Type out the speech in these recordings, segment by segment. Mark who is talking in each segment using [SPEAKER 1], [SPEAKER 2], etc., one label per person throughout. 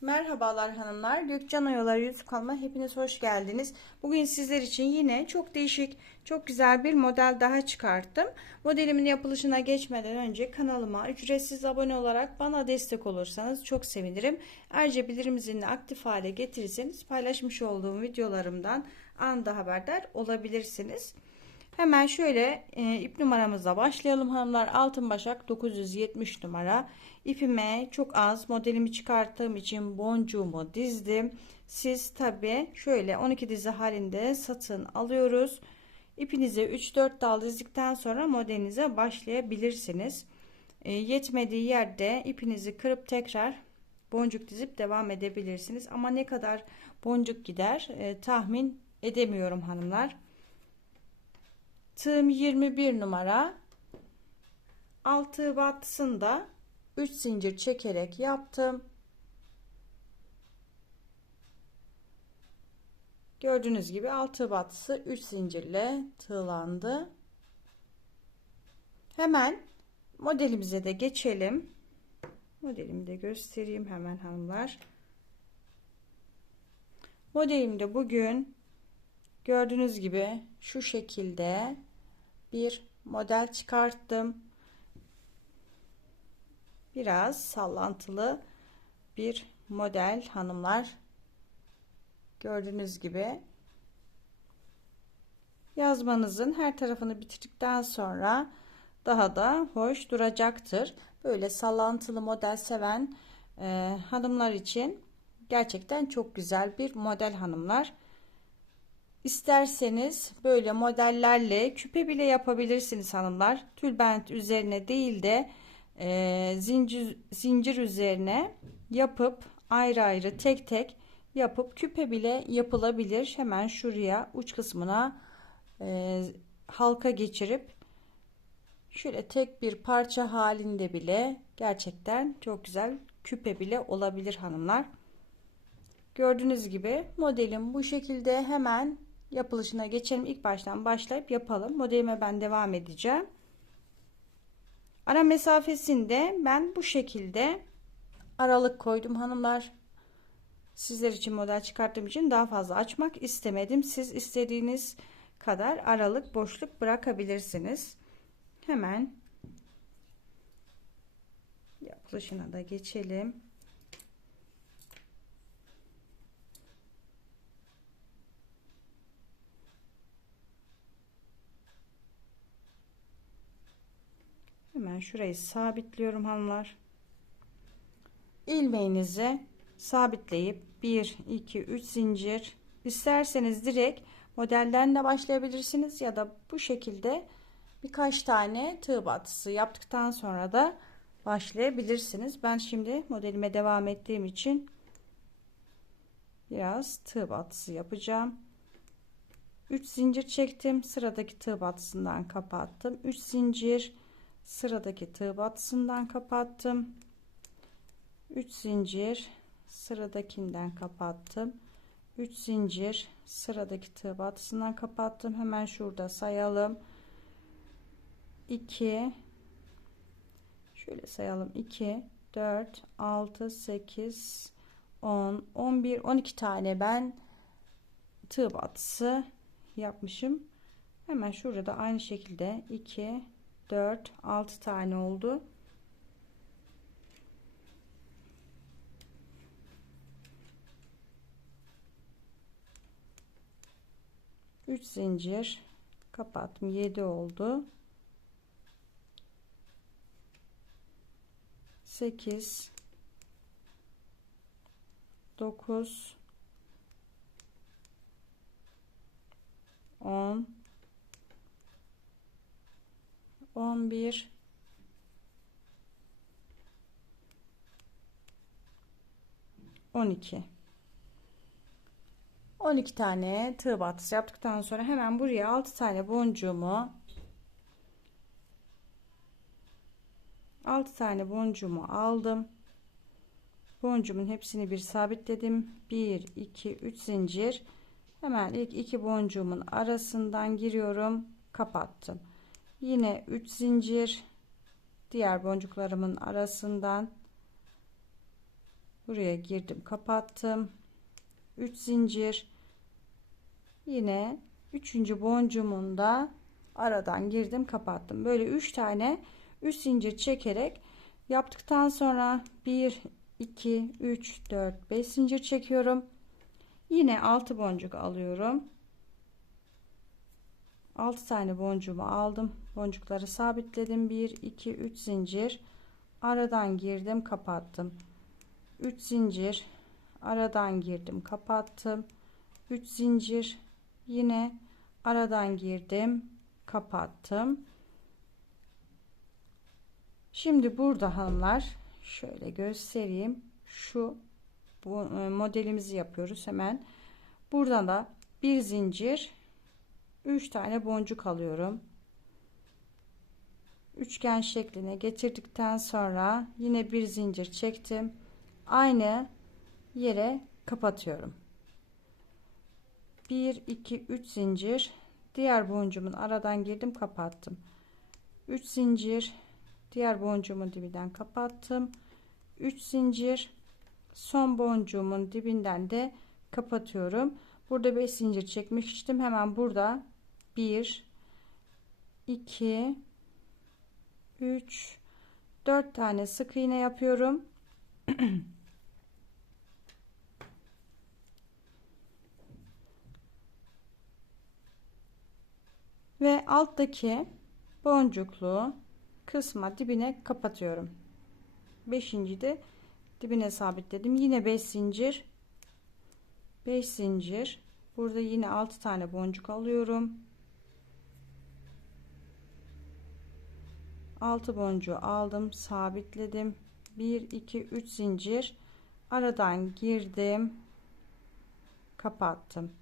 [SPEAKER 1] Merhabalar hanımlar. Gökcan Oyalar YouTube kanalıma hepiniz hoş geldiniz. Bugün sizler için yine çok değişik, çok güzel bir model daha çıkarttım. Modelimin yapılışına geçmeden önce kanalıma ücretsiz abone olarak bana destek olursanız çok sevinirim. Ayrıca bildirim zilini aktif hale getirirseniz paylaşmış olduğum videolarımdan anında haberdar olabilirsiniz. Hemen şöyle e, ip numaramıza başlayalım hanımlar. Altın başak 970 numara. İpime çok az modelimi çıkarttığım için boncuğumu dizdim. Siz tabi şöyle 12 dizi halinde satın alıyoruz. İpinize 3-4 dal dizdikten sonra modelinize başlayabilirsiniz. E, yetmediği yerde ipinizi kırıp tekrar boncuk dizip devam edebilirsiniz. Ama ne kadar boncuk gider e, tahmin edemiyorum hanımlar. Tığım 21 numara. Altı battısında 3 zincir çekerek yaptım. Gördüğünüz gibi altı batısı 3 zincirle tığlandı. Hemen modelimize de geçelim. Modelimi de göstereyim hemen hanımlar. Modelimde bugün gördüğünüz gibi şu şekilde bir model çıkarttım. Biraz sallantılı bir model hanımlar. Gördüğünüz gibi yazmanızın her tarafını bitirdikten sonra daha da hoş duracaktır. Böyle sallantılı model seven e, hanımlar için gerçekten çok güzel bir model hanımlar. İsterseniz böyle modellerle küpe bile yapabilirsiniz hanımlar. Tülbent üzerine değil de e, zincir, zincir üzerine yapıp ayrı ayrı tek tek yapıp küpe bile yapılabilir. Hemen şuraya uç kısmına e, halka geçirip şöyle tek bir parça halinde bile gerçekten çok güzel küpe bile olabilir hanımlar. Gördüğünüz gibi modelim bu şekilde hemen yapılışına geçelim. İlk baştan başlayıp yapalım. Modelime ben devam edeceğim. Ara mesafesinde ben bu şekilde aralık koydum hanımlar. Sizler için model çıkarttığım için daha fazla açmak istemedim. Siz istediğiniz kadar aralık boşluk bırakabilirsiniz. Hemen yapılışına da geçelim. Hemen şurayı sabitliyorum hanımlar. ilmeğinizi sabitleyip 1 2 3 zincir isterseniz direkt modelden de başlayabilirsiniz ya da bu şekilde birkaç tane tığ batısı yaptıktan sonra da başlayabilirsiniz. Ben şimdi modelime devam ettiğim için biraz tığ batısı yapacağım. 3 zincir çektim. Sıradaki tığ batısından kapattım. 3 zincir sıradaki tığ batısından kapattım. 3 zincir sıradakinden kapattım. 3 zincir sıradaki tığ batısından kapattım. Hemen şurada sayalım. 2 şöyle sayalım. 2 4 6 8 10 11 12 tane ben tığ batısı yapmışım. Hemen şurada aynı şekilde 2 4 6 tane oldu. Üç zincir. Kapattım 7 oldu. 8 9 10 11 12 12 tane tığ batısı yaptıktan sonra hemen buraya 6 tane boncuğumu 6 tane boncuğumu aldım. Boncuğumun hepsini bir sabitledim. 1 2 3 zincir. Hemen ilk iki boncuğumun arasından giriyorum. Kapattım yine 3 zincir diğer boncuklarımın arasından buraya girdim kapattım. 3 zincir. Yine üçüncü boncuğumun da aradan girdim kapattım. Böyle 3 tane 3 zincir çekerek yaptıktan sonra 1 2 3 4 5 zincir çekiyorum. Yine 6 boncuk alıyorum 6 tane boncuğumu aldım. Boncukları sabitledim. 1 2 3 zincir. Aradan girdim kapattım. 3 zincir. Aradan girdim kapattım. 3 zincir. Yine aradan girdim kapattım. Şimdi burada hanımlar şöyle göstereyim. Şu bu e, modelimizi yapıyoruz hemen. Buradan da bir zincir 3 tane boncuk alıyorum. Üçgen şekline getirdikten sonra yine bir zincir çektim. Aynı yere kapatıyorum. 1 2 3 zincir. Diğer boncuğumun aradan girdim kapattım. 3 zincir. Diğer boncuğumun dibinden kapattım. 3 zincir. Son boncuğumun dibinden de kapatıyorum burada 5 zincir çekmiştim hemen burada 1 2 3 4 tane sık iğne yapıyorum ve alttaki boncuklu kısma dibine kapatıyorum. Beşinci de dibine sabitledim. Yine 5 zincir 5 zincir. Burada yine 6 tane boncuk alıyorum. 6 boncuğu aldım sabitledim. 1 2 3 zincir. Aradan girdim. Kapattım.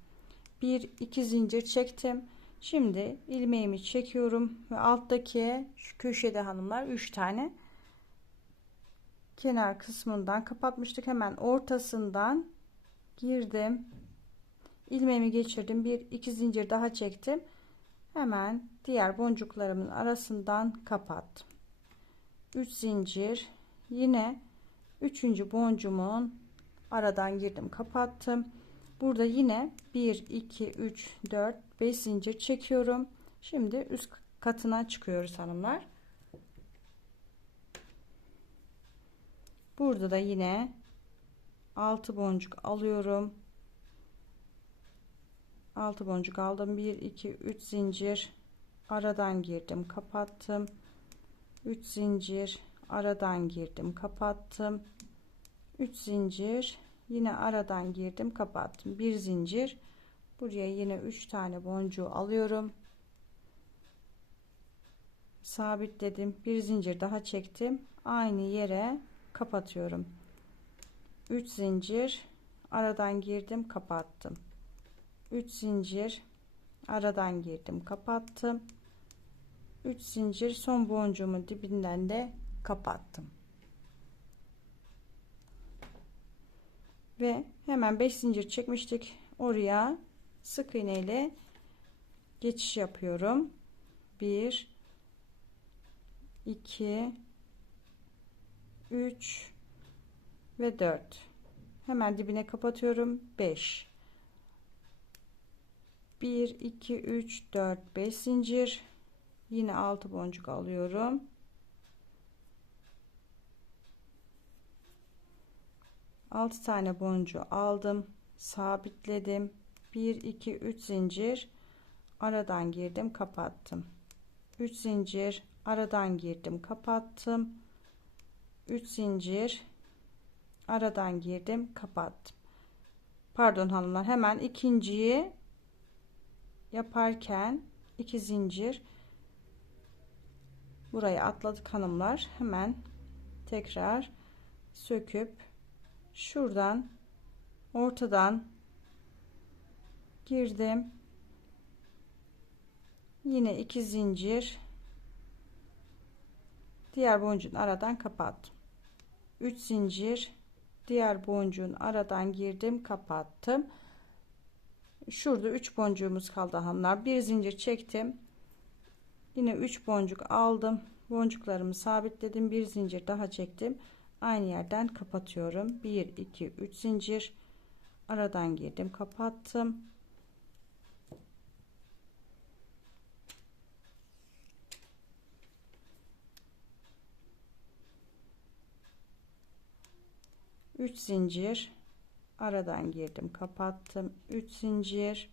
[SPEAKER 1] 1 2 zincir çektim. Şimdi ilmeğimi çekiyorum ve alttaki şu köşede hanımlar 3 tane kenar kısmından kapatmıştık. Hemen ortasından girdim. İlmeğimi geçirdim. Bir iki zincir daha çektim. Hemen diğer boncuklarımın arasından kapattım. 3 zincir. Yine üçüncü boncumun aradan girdim kapattım. Burada yine 1 2 3 4 5 zincir çekiyorum. Şimdi üst katına çıkıyoruz hanımlar. Burada da yine 6 boncuk alıyorum. 6 boncuk aldım. 1 2 3 zincir aradan girdim kapattım. 3 zincir aradan girdim kapattım. 3 zincir yine aradan girdim kapattım. Bir zincir. Buraya yine 3 tane boncuğu alıyorum. Sabitledim. Bir zincir daha çektim. Aynı yere kapatıyorum 3 zincir. Aradan girdim kapattım. 3 zincir. Aradan girdim kapattım. 3 zincir. Son boncuğumun dibinden de kapattım. Ve hemen 5 zincir çekmiştik. Oraya sık iğne ile geçiş yapıyorum. 1 2 3 ve 4 hemen dibine kapatıyorum. 5 1 2 3 4 5 zincir. Yine 6 boncuk alıyorum. 6 tane boncuğu aldım sabitledim. 1 2 3 zincir. Aradan girdim kapattım. 3 zincir aradan girdim kapattım. 3 zincir aradan girdim kapattım. Pardon hanımlar hemen ikinciyi yaparken 2 zincir buraya atladık hanımlar. Hemen tekrar söküp şuradan ortadan girdim. Yine iki zincir diğer boncuğun aradan kapattım. 3 zincir diğer boncuğun aradan girdim kapattım. Şurada 3 boncuğumuz kaldı hanımlar. Bir zincir çektim. Yine 3 boncuk aldım. Boncuklarımı sabitledim. Bir zincir daha çektim. Aynı yerden kapatıyorum. 1 2 3 zincir. Aradan girdim kapattım Üç zincir. Aradan girdim kapattım. 3 zincir.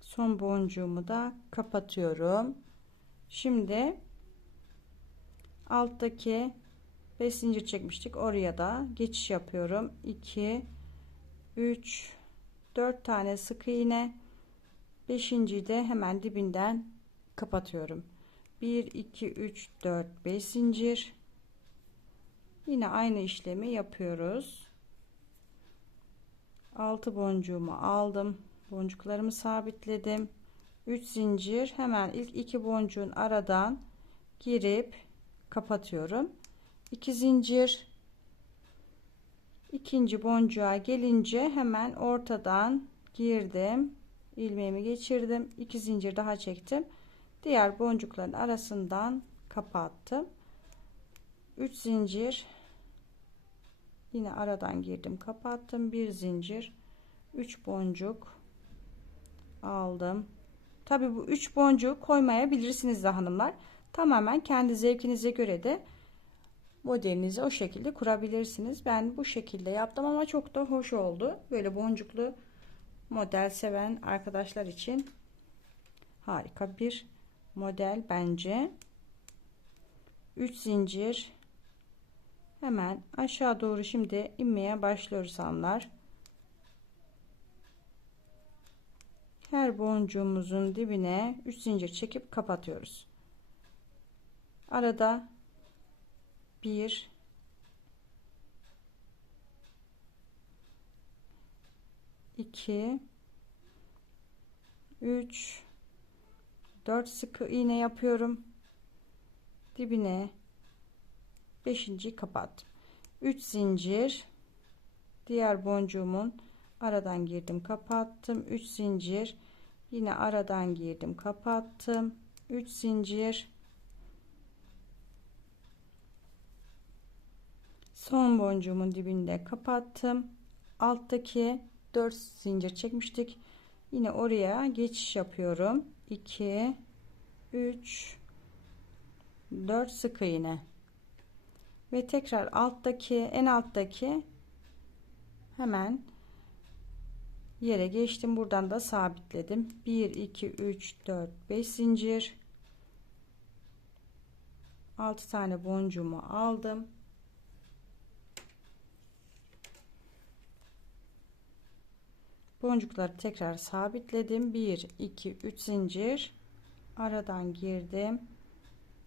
[SPEAKER 1] Son boncuğumu da kapatıyorum. Şimdi alttaki 5 zincir çekmiştik. Oraya da geçiş yapıyorum. 2 3 4 tane sık iğne. 5. de hemen dibinden kapatıyorum. 1 2 3 4 5 zincir yine aynı işlemi yapıyoruz. 6 boncuğumu aldım. Boncuklarımı sabitledim. 3 zincir. Hemen ilk iki boncuğun aradan girip kapatıyorum. 2 zincir. İkinci boncuğa gelince hemen ortadan girdim. İlmeğimi geçirdim. 2 zincir daha çektim. Diğer boncukların arasından kapattım. 3 zincir yine aradan girdim kapattım. Bir zincir 3 boncuk aldım. Tabi bu 3 boncuğu koymayabilirsiniz de hanımlar. Tamamen kendi zevkinize göre de modelinizi o şekilde kurabilirsiniz. Ben bu şekilde yaptım ama çok da hoş oldu. Böyle boncuklu model seven arkadaşlar için harika bir model bence. 3 zincir hemen aşağı doğru şimdi inmeye başlıyoruz hanımlar. Her boncuğumuzun dibine 3 zincir çekip kapatıyoruz. Arada 1 2 3 4 sık iğne yapıyorum. Dibine 5. kapattım. 3 zincir. Diğer boncuğumun aradan girdim kapattım. 3 zincir. Yine aradan girdim kapattım. 3 zincir. Son boncuğumun dibinde kapattım. Alttaki 4 zincir çekmiştik. Yine oraya geçiş yapıyorum. 2 3 4 sık iğne ve tekrar alttaki en alttaki hemen yere geçtim. Buradan da sabitledim. 1 2 3 4 5 zincir. 6 tane boncuğumu aldım. Boncukları tekrar sabitledim. 1 2 3 zincir. Aradan girdim.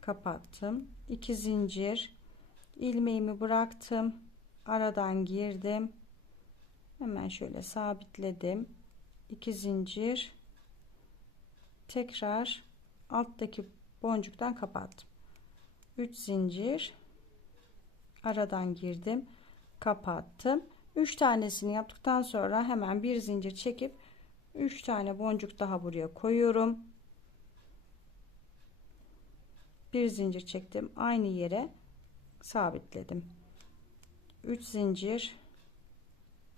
[SPEAKER 1] Kapattım. 2 zincir ilmeğimi bıraktım. Aradan girdim. Hemen şöyle sabitledim. 2 zincir. Tekrar alttaki boncuktan kapattım. 3 zincir. Aradan girdim. Kapattım. 3 tanesini yaptıktan sonra hemen bir zincir çekip 3 tane boncuk daha buraya koyuyorum. Bir zincir çektim. Aynı yere sabitledim. 3 zincir.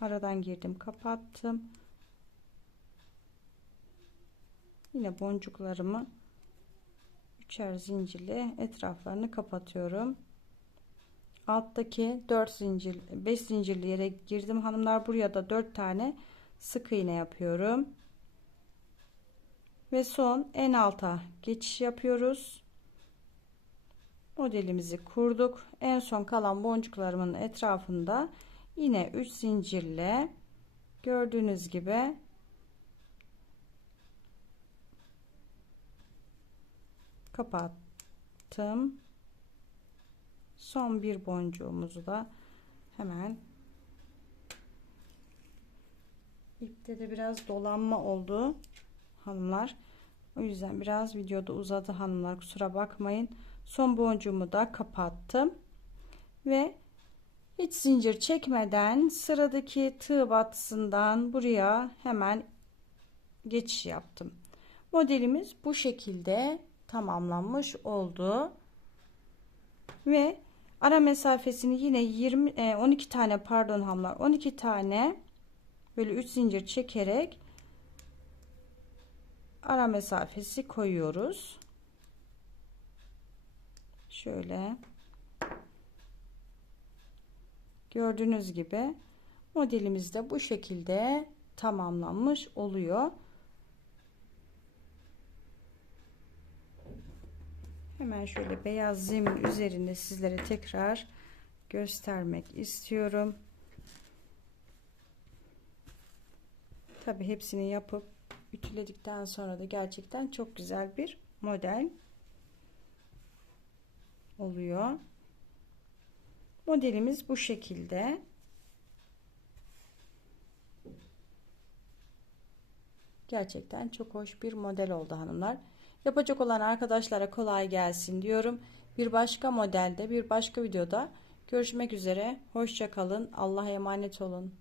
[SPEAKER 1] Aradan girdim kapattım. Yine boncuklarımı üçer zincirle etraflarını kapatıyorum. Alttaki 4 zincir 5 zincirli yere girdim. Hanımlar buraya da 4 tane sık iğne yapıyorum. Ve son en alta geçiş yapıyoruz modelimizi kurduk. En son kalan boncuklarımın etrafında yine 3 zincirle gördüğünüz gibi kapattım. Son bir boncuğumuzu da hemen ipte de biraz dolanma oldu hanımlar. O yüzden biraz videoda uzadı hanımlar kusura bakmayın son boncuğumu da kapattım. Ve hiç zincir çekmeden sıradaki tığ battısından buraya hemen geçiş yaptım. Modelimiz bu şekilde tamamlanmış oldu. Ve Ara mesafesini yine 20 e, 12 tane pardon hamlar 12 tane böyle 3 zincir çekerek ara mesafesi koyuyoruz. Şöyle gördüğünüz gibi modelimiz de bu şekilde tamamlanmış oluyor. Hemen şöyle beyaz zemin üzerinde sizlere tekrar göstermek istiyorum. Tabi hepsini yapıp ütüledikten sonra da gerçekten çok güzel bir model oluyor. Modelimiz bu şekilde. Gerçekten çok hoş bir model oldu hanımlar. Yapacak olan arkadaşlara kolay gelsin diyorum. Bir başka modelde, bir başka videoda görüşmek üzere. Hoşça kalın. Allah'a emanet olun.